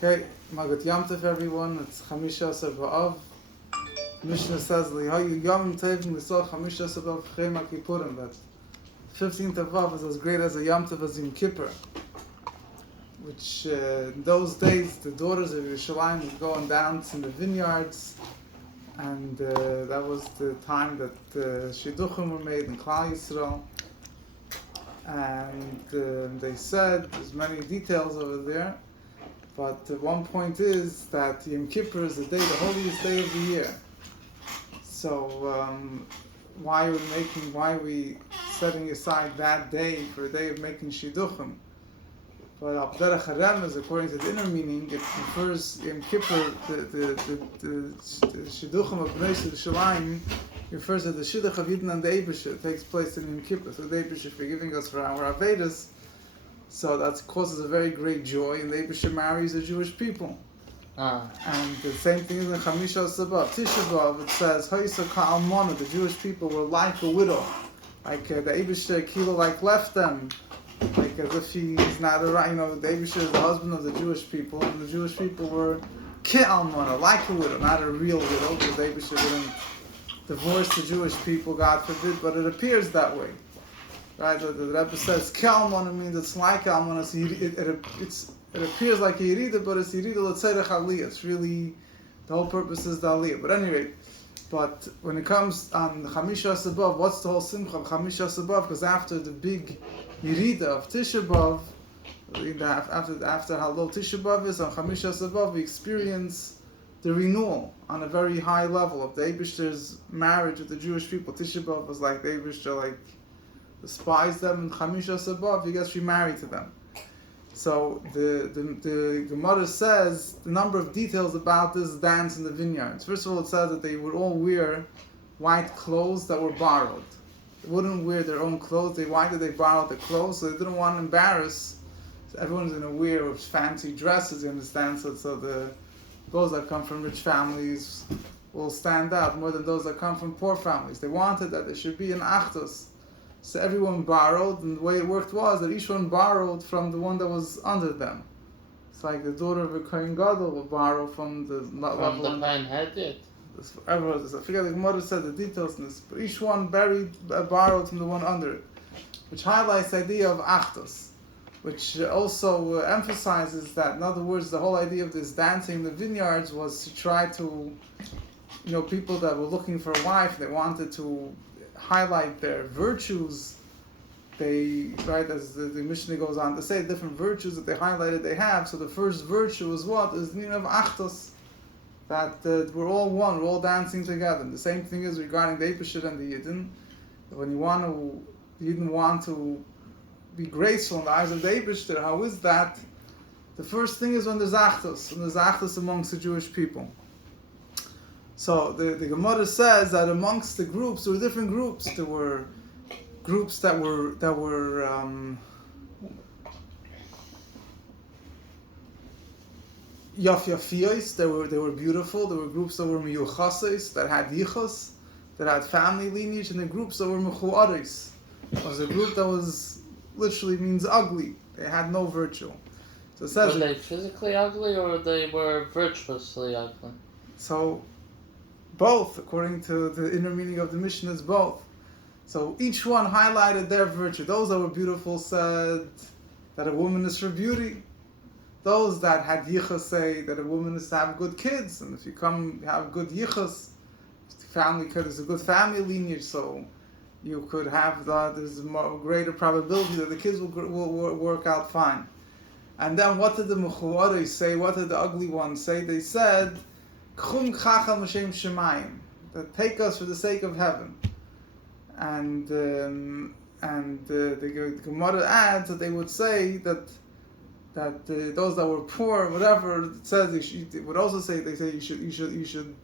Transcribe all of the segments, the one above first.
Okay, Magat Yom Tov everyone, it's Chamisha Asar B'Av. Mishnah says, Lihayu Yom Tov Nisol Chamisha Asar B'Av Chei Ma Kippurim, that 15th of Av is as great as a Yom Tov as Yom Kippur, which in those days the daughters of Yerushalayim would go and dance in the vineyards, and that was the time that Shidduchim were made in Klal Yisrael. And they said, there's many details over there, but one point is that Yom Kippur is the day, the holiest day of the year. So why are we setting aside that day for a day of making shidduchim? But Abderech HaRemez, according to the inner meaning, it refers Yom Kippur, the shidduchim of Bnei Yerushalayim refers to the shidduch of Yidden and the Eibusher. It takes place in Yom Kippur. So the Eibusher forgiving us for our Avedas. So that causes a very great joy, and the Eibusher marries the Jewish people. And the same thing is in Chamisha Sabav. Tisha B'Av, it says, Hayisa Ka'almona, the Jewish people were like a widow. Like the Eibusher Kilo left them. Like as if he's not around, the Eibusher is the husband of the Jewish people, and the Jewish people were Ke'almona, like a widow, not a real widow, because the Eibusher wouldn't divorce the Jewish people, God forbid, but it appears that way. Right, the Rebbe says Ke'almona means it's like Almona, so it appears like a Yerida, but it's Yerida L'tzerech Aliyah. It's really, the whole purpose is the Aliyah. But anyway, when it comes on the Chamisha Sabav, what's the whole Simcha of Chamisha Sabav? Because after the big Yerida of Tisha B'Av, after how low Tisha B'Av is, on Chamisha Sabav, we experience the renewal on a very high level of the Eibishter's marriage with the Jewish people. Tisha B'Av was like the Eibishter, despised them, and Chamisha Sabav, he gets remarried to them. So the Gemara says the number of details about this dance in the vineyards. First of all, it says that they would all wear white clothes that were borrowed. They wouldn't wear their own clothes. Why did they borrow the clothes? So they didn't want to embarrass. So everyone's going to wear fancy dresses, you understand? So those that come from rich families will stand out more than those that come from poor families. They wanted that there should be an achdus. So everyone borrowed, and the way it worked was that each one borrowed from the one that was under them. It's like the daughter of a Kohen Gadol will borrow from the level the man had it. I forget the Gemara said the details in this, but each one borrowed from the one under it, which highlights the idea of achdus, which also emphasizes that, in other words, the whole idea of this dancing in the vineyards was to try to, people that were looking for a wife, they wanted to highlight their virtues. As the Mishnah goes on to say, different virtues that they highlighted they have. So the first virtue is what? Is the meaning of achdus, that we're all one, we're all dancing together. And the same thing is regarding the Eibusher and the Yidden. When the Yidden want to be graceful in the eyes of the Eibusher, how is that? The first thing is when there's achdus amongst the Jewish people. So the Gemara says that amongst the groups, there were different groups. There were groups that were yafiyos. They were beautiful. There were groups that were miyuchasos, that had yichus, that had family lineage, and the groups that were mechuaris. It was a group that was literally means ugly. They had no virtue. So it says, were they physically ugly or they were virtuously ugly? So both, according to the inner meaning of the Mishnah, is both. So each one highlighted their virtue. Those that were beautiful said that a woman is for beauty. Those that had yichus say that a woman is to have good kids, and if you have good yichus, there's a good family lineage, so you could have there's a greater probability that the kids will work out fine. And then what did the mechuaris say? What did the ugly ones say? They said, Chum chacham Hashem shemayim, that take us for the sake of heaven. And the Gemara adds that they would say that those that were poor, whatever it says, they would also say, they say you should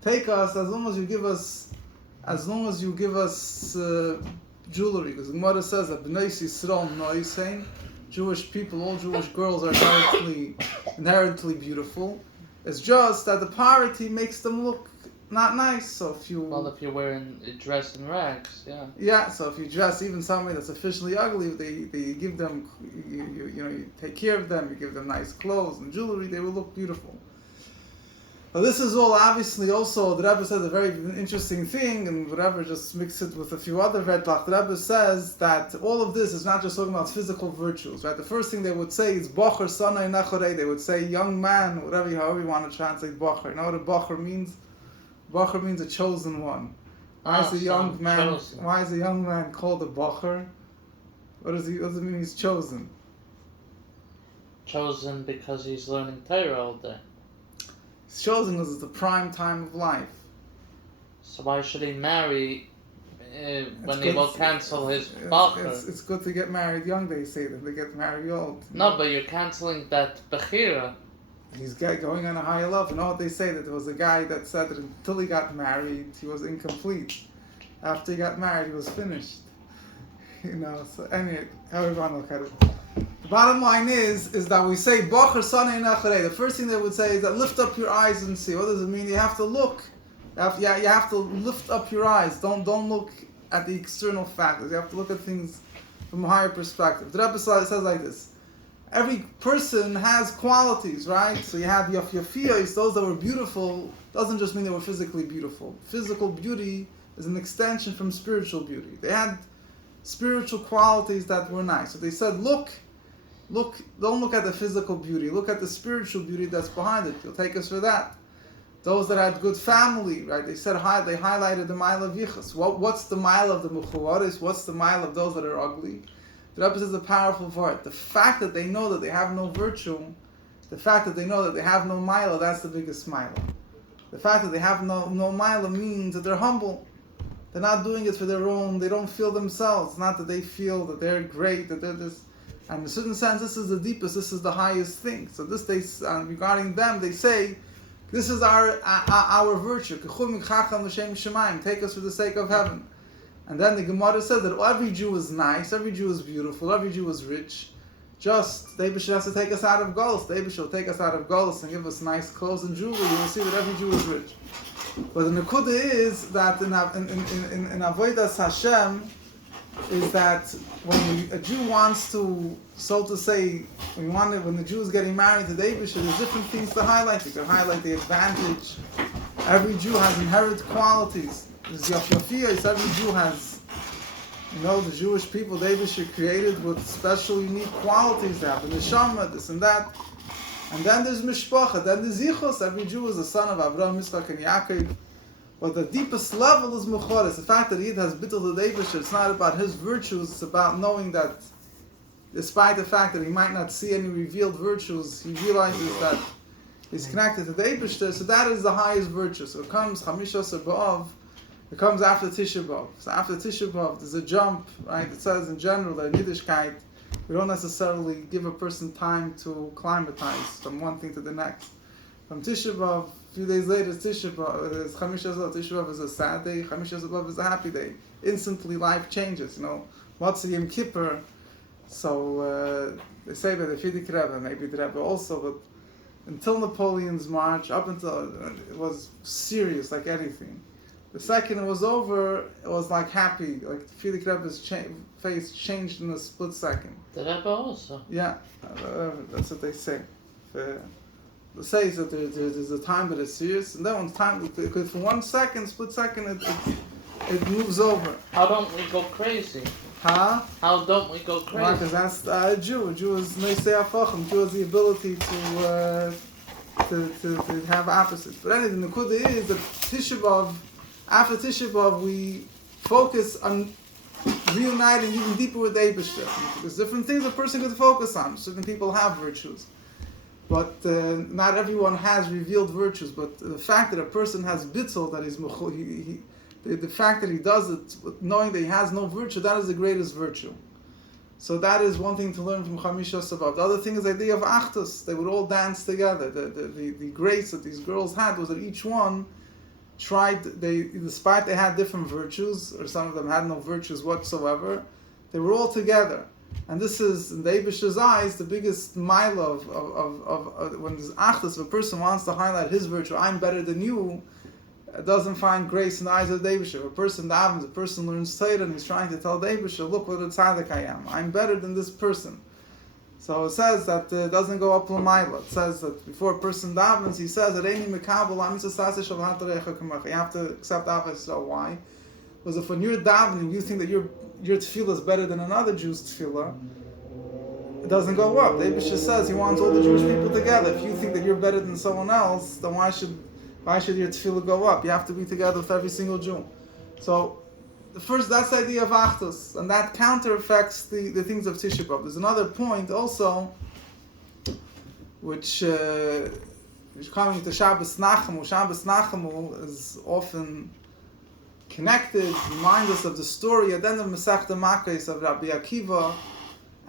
take us as long as you give us jewelry, because the Gemara says that Bnei Yisrael noisein, Jewish people, all Jewish girls are inherently beautiful. It's just that the poverty makes them look not nice. So if you If you're wearing dress in rags, yeah. yeah, so if you dress even somebody that's officially ugly, they give them you take care of them, you give them nice clothes and jewelry, they will look beautiful. Now this is all obviously also, the Rebbe says a very interesting thing, and whatever, just mix it with a few other Vedlach. The Rebbe says that all of this is not just talking about physical virtues, right? The first thing they would say is Bocher Sanai Nachorei. They would say young man, however you want to translate Bocher. You know what a Bocher means? Bocher means a chosen one. Why is a young man? Chosen. Why is a young man called a Bocher? What does it mean? He's chosen. Chosen because he's learning Torah all day. He's chosen because it's the prime time of life. So why should he marry when he good. will cancel his bacher? It's good to get married young, they say, that they get married old. No, but you're canceling that bechira. He's going on a higher level. You know what they say? That there was a guy that said that until he got married, he was incomplete. After he got married, he was finished. So anyway, however you want to look at it. The bottom line is that we say, Bocher Sanei Nachorei. The first thing they would say is that lift up your eyes and see. What does it mean? You have to look. You have to lift up your eyes. Don't look at the external factors. You have to look at things from a higher perspective. The Rebbe says like this. Every person has qualities, right? So you have Yafiyos, those that were beautiful, doesn't just mean they were physically beautiful. Physical beauty is an extension from spiritual beauty. They had spiritual qualities that were nice. So they said, look, don't look at the physical beauty, look at the spiritual beauty that's behind it. You'll take us for that. Those that had good family, right? They said they highlighted the mile of yichus. What's the mile of the mechuaris? What's the mile of those that are ugly? The Rebbe says a powerful word. The fact that they know that they have no virtue, the fact that they know that they have no mile, that's the biggest mile. The fact that they have no mile means that they're humble. They're not doing it for their own. They don't feel themselves. It's not that they feel that they're great, that they're this. And in a certain sense, this is the deepest. This is the highest thing. So this, regarding them, they say, this is our virtue. Take us for the sake of heaven. And then the Gemara says that every Jew is nice, every Jew is beautiful, every Jew is rich. Just, the Rebbe has to take us out of Golus. The Rebbe will take us out of Golus and give us nice clothes and jewelry. You will see that every Jew is rich. But the Nekuda is that in Avodas Hashem, is that when a Jew wants to, so to say, when the Jew is getting married to the Rebbe, there's different things to highlight. You can highlight the advantage. Every Jew has inherent qualities. There's Yafiyos, every Jew has, the Jewish people, they created with special, unique qualities. They have the neshama, this and that. And then there's mishpacha, then there's yichus. Every Jew is the son of Avraham, Yitzchak, and Yaakov. But the deepest level is mechoris. The fact that Yid has bittul to Davish, it's not about his virtues, it's about knowing that despite the fact that he might not see any revealed virtues, he realizes that he's connected to the Eibishter, so that is the highest virtue. So it comes Chamisha B'Av. It comes after Tisha B'Av. So after Tisha B'Av, there's a jump, right? It says in general that in Yiddishkeit, we don't necessarily give a person time to climatize from one thing to the next. From Tisha B'Av, a few days later, it's Tisha B'Av. It's Chamisha B'Av. Tisha B'Av is a sad day. Chamisha B'Av is a happy day. Instantly, life changes. What's the Yom Kippur? So they say that the Fidik Rebbe, maybe the Rebbe also, but until Napoleon's march, up until it was serious, like anything. The second it was over, it was like happy, like the Fidik Rebbe's face changed in a split second. The Rebbe also. Yeah, that's what they say. They say that there's a time that it's serious, and then when time, because for 1 second, split second, it moves over. How don't we go crazy? Huh? How don't we go crazy? Because that's a Jew. A Jew is Neisei Afachim. Jew has the ability to have opposites. But anyway, the Nekuda is that Tisha B'Av, after Tisha B'Av, we focus on reuniting even deeper with the Eibishter. There's different things a person could focus on. Certain people have virtues. But not everyone has revealed virtues. But the fact that a person has bitzel, that is the fact that he does it knowing that he has no virtue, that is the greatest virtue. So that is one thing to learn from Chamisha Sabav. The other thing is the idea of Achdus. They would all dance together. The grace that these girls had was that each one tried, despite they had different virtues, or some of them had no virtues whatsoever, they were all together. And this is, in the Eibishter's eyes, the biggest mile of when there's Achdus, if a person wants to highlight his virtue, I'm better than you, doesn't find grace in the eyes of the Eibusher. If a person davens, a person learns Torah, and he's trying to tell the Eibusher, look what a tzaddik I am. I'm better than this person. So it says that it doesn't go up l'mayla. It says that before a person davens, he says that you have to accept Avos. So why? Because if when you're davening, you think that your tefillah is better than another Jew's tefillah, it doesn't go up. The Eibusher says he wants all the Jewish people together. If you think that you're better than someone else, then why should your tefillah go up? You have to be together with every single Jew. So that's the idea of Achdus, and that counter affects the things of Tisha B'Av. There's another point also, which is coming to Shabbos Nachamu. Shabbos Nachamu is often connected, remind us of the story at the end of Masechta Makkos of Rabbi Akiva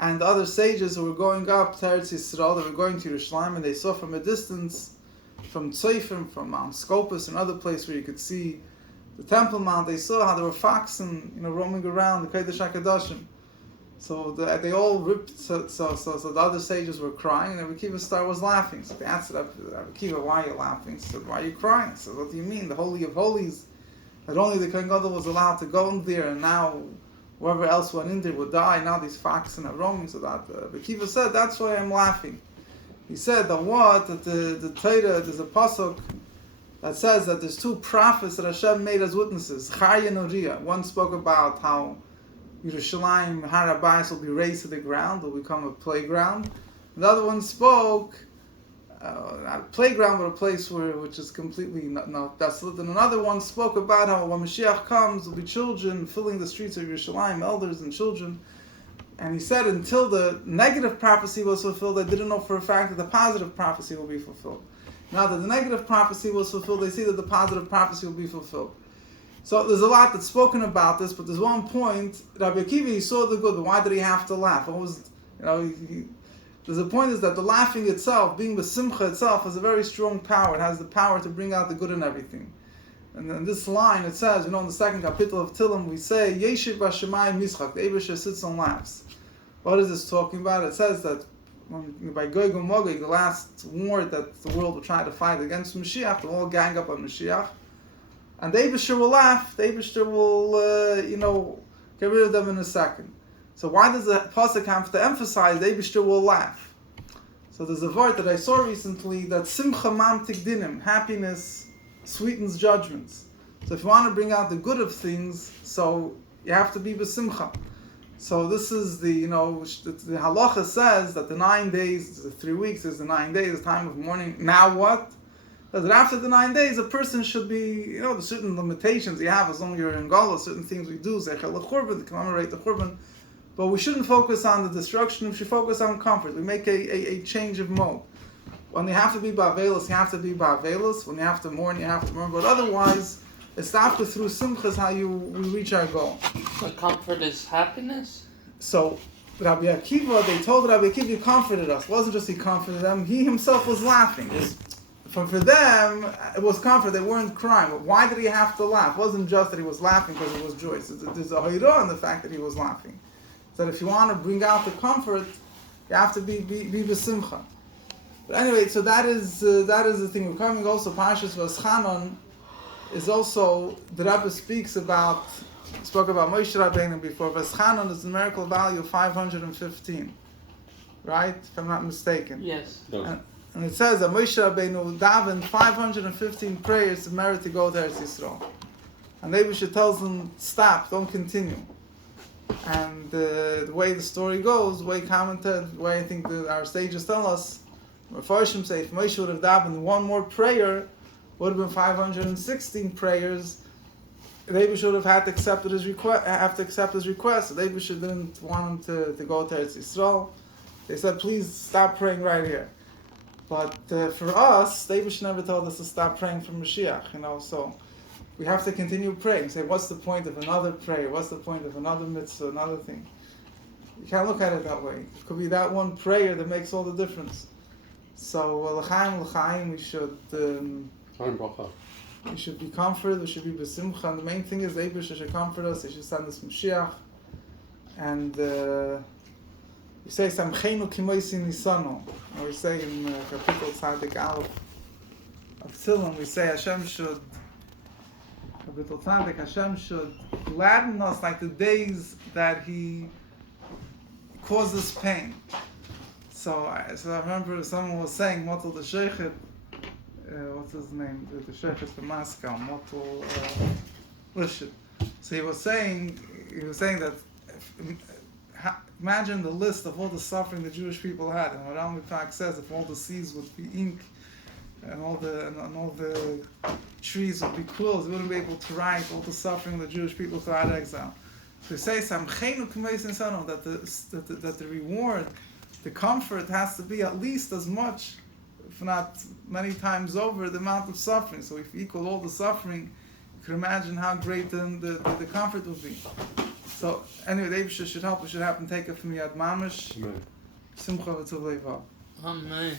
and the other sages who were going up to Eretz Yisrael. They were going to Yerushalayim, and they saw from a distance, from Tzofim, from Mount Scopus, another place where you could see the Temple Mount. They saw how there were foxen, roaming around the Kodesh HaKadoshim. So they all ripped. So the other sages were crying, and Rabbi Akiva was laughing. So they asked Rabbi Akiva, "Why are you laughing?" He said, "Why are you crying?" So what do you mean? The Holy of Holies, that only the Kohen Gadol was allowed to go in there, and now whoever else went in there would die. Now these foxen are roaming. So that Rabbi Akiva said, "That's why I'm laughing." He said that the Torah, there's a pasuk that says that there's two prophets that Hashem made as witnesses, Chaya and Uriah. One spoke about how Yerushalayim, Har HaBayis will be razed to the ground, will become a playground. The other one spoke, not a playground, but a place which is completely not desolate. And another one spoke about how when Mashiach comes, there will be children filling the streets of Yerushalayim, elders and children. And he said until the negative prophecy was fulfilled, they didn't know for a fact that the positive prophecy will be fulfilled. Now that the negative prophecy was fulfilled, they see that the positive prophecy will be fulfilled. So there's a lot that's spoken about this, but there's one point. Rabbi Akiva, he saw the good, but why did he have to laugh? There's a point is that the laughing itself, being the simcha itself, has a very strong power. It has the power to bring out the good in everything. And in this line, it says, in the second kapitel of Tillim, we say, Yeshiv Bashemayim Mischak, the Eibusher sits and laughs. What is this talking about? It says that by Gog and Magog, the last war that the world will try to fight against Mashiach, they'll all gang up on Mashiach. And the Eibusher will laugh. The Eibusher will, get rid of them in a second. So why does the pasuk have to emphasize the Eibusher will laugh? So there's a word that I saw recently that Simcha Mamtik Dinim, happiness sweetens judgments. So if you want to bring out the good of things, so you have to be besimcha. So this is the halacha says that the 9 days, the 3 weeks is the 9 days, the time of mourning. Now what? That after the 9 days, a person should be, there's certain limitations you have as long as you're in Gala, certain things we do, Zechel l'churban, to commemorate the Churban. But we shouldn't focus on the destruction, we should focus on comfort. We make a change of mode. When you have to be ba'avelos, you have to be ba'avelos. When you have to mourn, you have to mourn. But otherwise, it's after through simcha is how we reach our goal. So comfort is happiness? So Rabbi Akiva, they told Rabbi Akiva, you comforted us. It wasn't just he comforted them, he himself was laughing. For them, it was comfort, they weren't crying. But why did he have to laugh? It wasn't just that he was laughing because it was joyous. There's a hayrah in the fact that he was laughing. So that if you want to bring out the comfort, you have to be besimcha. But anyway, so that is the thing. We're coming also, Parshas V'aschanon is also, the Rabbi spoke about Moshe Rabbeinu before. V'aschanon is the numerical value of 515, right? If I'm not mistaken. Yes. And it says that Moshe Rabbeinu davened 515 prayers to merit to go to Eretz Yisrael. And Eibusher tells them, stop, don't continue. And the way the story goes, the way commented, the way I think our sages tell us, Mepharshim say if Moshe would have davened one more prayer, would have been 516 prayers. The Eibusher would have had to accept his request. The Eibusher didn't want him to go to Eretz Yisrael. They said, please stop praying right here. But for us, the Eibusher never told us to stop praying for Mashiach. So we have to continue praying. Say, what's the point of another prayer? What's the point of another mitzvah, another thing? You can't look at it that way. It could be that one prayer that makes all the difference. So, l'chaim, we should be comforted, we should be besimcha. And the main thing is the Eibusher should comfort us, he should send us Mashiach. And we say, Samcheinu kimoisi nisano. And we say in Kapitel Tzadik Aleph of Tillim, we say Hashem should Bittul Tzaddik, Hashem should gladden us like the days that He caused us pain. So I remember someone was saying, Motul the Sheikhet, what's his name? The Sheikhet from Moscow, Motul Lishit. So he was saying that imagine the list of all the suffering the Jewish people had, and what Rami Pak says, if all the seas would be ink and all the trees would be quills, we wouldn't be able to write all the suffering the Jewish people throughout exile. So he says that the reward, the comfort has to be at least as much, if not many times over, the amount of suffering. So if you equal all the suffering, you can imagine how great the comfort would be. So anyway, the Eibusha should help. We should have him take it from Yad Mamish. Simcha v'tov leivav. Amen.